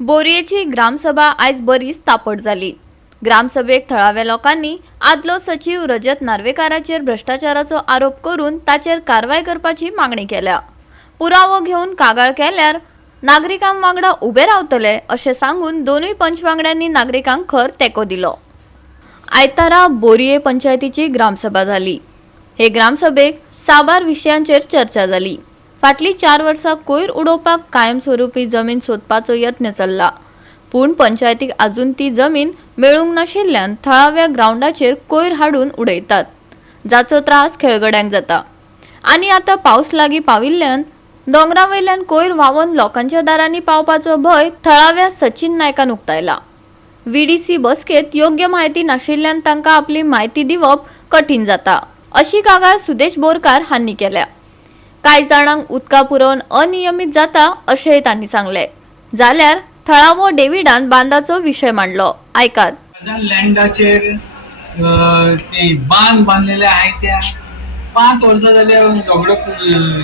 बोरयेची ग्रामसभा आयज बरीच तापट जाली। ग्रामसभेक थळाव्या लोकांनी आदलो सचिव रजत नार्वेकाराचेर भ्रष्टाचाराचो आरोप करून ताचेर कारवाय करपाची मागणी केल्या। पुरावो घेवन कागाळ केल्यार नागरिकां वांगडा उबे रावतले अशें सांगून दोनूय पंचवांगड्यांनी नागरिकांक खर तेंको दिलो। आयतारा बोरये पंचायतीची ग्रामसभा जाली। हे ग्रामसभेक साबार विशयांचेर चर्चा जाली। फाटली 4 वर्सां कोयर उडोवपाक कायमस्वरुपी जमीन सोदपाचो यत्न चल्ला, पूण पंचायतीक अजून ती जमीन मेळूंक नाशिल्ल्यान थळाव्या ग्राउंडाचेर कोयर हाडून उडयतात, जाचो त्रास खेळगड्यांक जाता। आनी आतां पावस लागीं पाविल्ल्यान दोंगरावयल्यान कोयर व्हांवून लोकांच्या दारांनी पावपाचो भंय थळाव्या सचिन नायकान उक्तायला। व्हीडीसी बसकेत योग्य म्हायती नाशिल्ल्यान तांकां आपली म्हायती दिवप कठीण जाता, अशी कागाळ सुदेश बोरकार हांणी केल्या। कांय जाणांक उदका पुरवण अनियमित जाता अशेंय तांणी सांगले। जाल्यार थळावो डेव्हिडान बांदाचो विशय मांडलो। आयकात। लँडाचेर ते बांद बांधलेले आहे त्या 5 वर्सां जाल्यार झगडो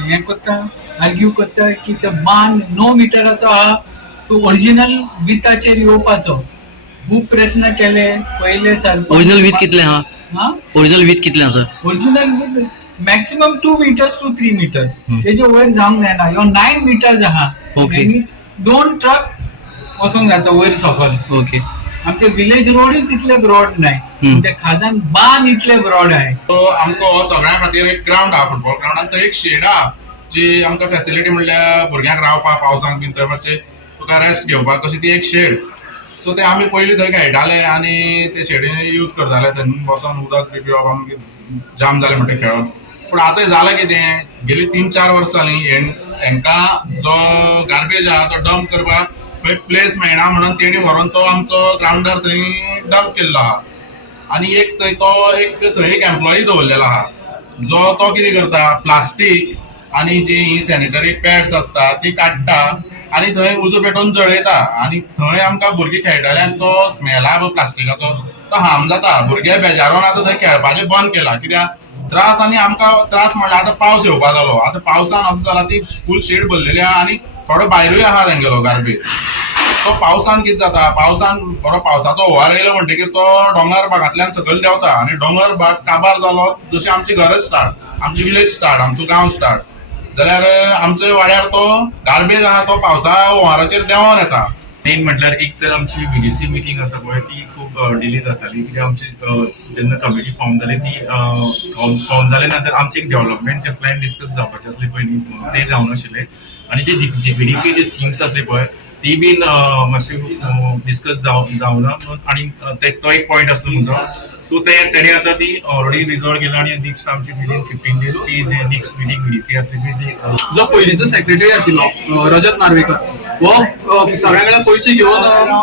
हे करता, आर्ग्यू करता की तो बांद 9 मिटराचो आहा, तो ओरिजिनल विथाचेर येवपाचो। खूब प्रयत्न केले। पहिले ओरिजिनल विथ कितले हा? ओरिजिनल विथ कितले आसा? Original with maximum 2 meters to 3 meters, तेजे वयर जावंक जायना। ह्यो 9 meters आहा। ओके। 2 ट्रक वचोंक जाता वयर सकयल। ओके। आमचे विलेज रोडूय तितले ब्रॉड नाही, ते खाजान बांद इतले ब्रॉड आहे। तो आमको सगळ्या खातीर एक ग्राउंड आहा, फुटबॉल ग्राउंड, आनी थंय एक शेड आहा जी आमकां फॅसिलिटी म्हणल्यार भुरग्यांक रावपाक पावसांक बीन थंय मातशें तुका रेस्ट घेवपाक कशी ती एक शेड। सो ते आमी पयलीं थंय खेळटाले आनी ते शेडीन यूज करताले, थंय बसून उदक बी पिवप आमकां जाम जालें म्हणटा खेळप। पूण आतां जालें कितें, गेली 3-4 वर्सां हांकां जो गार्बेज आहा तो डंप करपाक खंय प्लेस मेळना म्हणून तेणी व्हरून तो आमचो ग्राउंडार थंय डंप केल्लो आहा। आनी एक थंय एक एम्प्लॉई दवरलेलो आहा जो तो कितें करता, प्लास्टीक आनी जी ही सॅनिटरी पॅड्स आसता ती काडटा आनी थंय उजो पेटोवन जळयता, आनी थंय आमकां भुरगीं खेळटाले तो स्मेल आहा प्लास्टिकाचो, तो हार्म जाता। भुरगे बेजारून आतां थंय खेळपाचें बंद केलां, कित्याक त्रास। आनी आमकां त्रास म्हणल्यार आतां पावस येवपा जालो, आतां पावसान असो जाला ती फूल शेड भरलेली आहा आनी थोडो भायरूय आहा तेंगेलो गार्बेज। तो पावसान कितें जाता, पावसान बरो पावसाचो हुंवार येयलो म्हणटकीर तो दोंगर भागांतल्यान सकयल देंवता आनी दोंगर भाग काबार जालो जशें आमची घरां स्टार्ट, आमची विलेज स्टार्ट, आमचो गांव स्टार्ट, जाल्यार आमच्या वाड्यार तो गार्बेज आहा तो पावसा हुंवाराचेर देंवोन येता। मेन म्हटल्यार एक तर आमची व्हीडीसी मिटींग आसा पळय ती खूब डिले जाताली, कित्याक आमची जेन्ना कमिटी फॉर्म जाली ती फॉर्म जाले नंतर आमचे एक डेव्हलपमेंट प्लॅन डिस्कस जावपाचे आसले पयलीं, ते जावन आशिल्ले। आनी जे जीपीडीपी जे थिम्स आसले पळय ती बीन मातशी डिस्कस जावना, आनी तो एक पॉयंट आसलो म्हजो। सो तेणे आतां ती ऑलरेडी रिजॉल्व केला आनी नेक्स्ट आमची विदीन 15 days ती नेक्स्ट मिटींग व्हीडीसी आसली ती जो पयलींचो सेक्रेटरी आशिल्लो रजत नार्वेकर, हो सगळ्यांकडे पयशे घेवन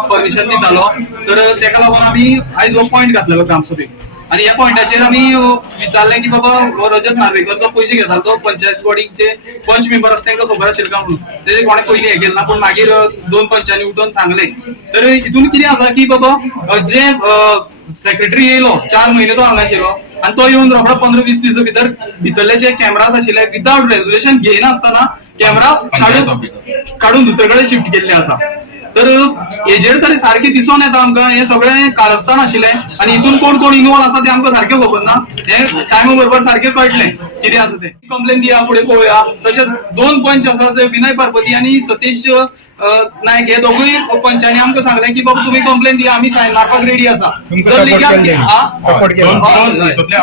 परमिशन दितालो, तर तेका लागून आमी आयज हो पॉयंट घातलेलो ग्रामसभेक। आनी ह्या पॉयंटाचेर आमी विचारलें की बाबा हो रजत नार्वेकर जो पयशे घेतालो तो पंचायत बॉडीचे पंच मेंबर आसा तांकां खबर आशिल्लें काय म्हणून, तेजे कोणें पयलीं हें केलें ना, पूण मागीर 2 पंचांनी उठोवन सांगलें। तर हितून कितें आसा की बाबा जे सेक्रेटरी येयलो 4 म्हयने तो हांगा आशिल्लो आनी तो येवन रोखडो 15-20 दिसा भितरले जे कॅमेराज आशिल्ले विदाउट रेजोल्युशन घेयनासतना कॅमेरा काडून दुसरे कडेन शिफ्ट केल्ले आसा। तर हेजेर तरी सारखें दिसून येता आमकां हे सगळें कारस्थान आशिल्लें आनी हितून कोण कोण इन्वॉल्व आसा ते आमकां सारखें खबर ना, हे टायमा बरोबर सारखें कळटलें कितें आसा तें। कंप्लेन दिया, फुडें पळोवया। तशेंच 2 पंच आसा जे विनय पारपती आनी सतीश नायक, हे दोगूय पंचांनी आमकां सांगलें की बाबा तुमी कंप्लेन दिया, आमी सायन मारपाक रेडी आसा। जर लिगल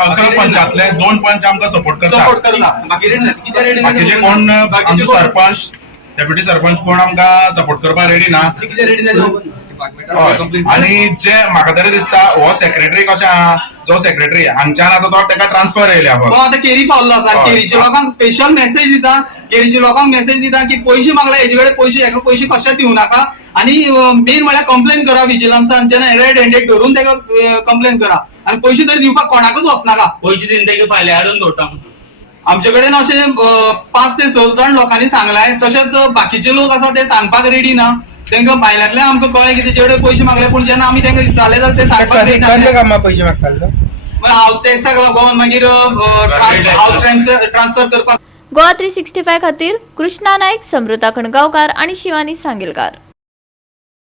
11 पंचांतले 2 पंच आमकां सपोर्ट करता, बाकीचे कोण आमचे सरपंच डेप्युटी सरपंच कोण आमकां सपोर्ट करपाक रेडी ना। आनी जे म्हाका तरी दिसता हो सेक्रेटरी कशें आहा, जो सेक्रेटरी हांगच्यान आतां तो ताका ट्रान्सफर येयल्या, तो आतां केरी पावल्लो आसा। केरीच्या लोकांक स्पेशल मेसेज दिता, केरीच्या लोकांक मेसेज दिता की पयशे मागले हेजे कडेन पयशे, हेका पयशे कशेंच दिवं नाका, आनी मेन म्हळ्यार कंप्लेन करा विजिलन्सान, जेन्ना रेड हँडेड धरून ताका कंप्लेन करा, आनी पयशे तरी दिवपाक कोणाकच वचनाका, पयशे दिवन ताका फाल्यां हाडून दवरता। आमचे कडेन अशे 5 ते 6 जाण लोकांनी सांगलाय, तशेंच बाकीचे लोक आसा ते सांगपाक रेडी ना। तांकां भायल्यांतल्यान आमकां कळ्ळें की तेचे कडेन पयशे मागले, पूण जेन्ना आमी तांकां विचारलें जाल्यार ते सांगपाक रेडी ना। पयशे मागताले हाऊस टॅक्साक लागून मागीर हाऊस ट्रान्सफर करपाक। गोवा 365 खातीर कृष्णा नायक, समृता खणगांवकार आनी शिवानी सांगेलकार।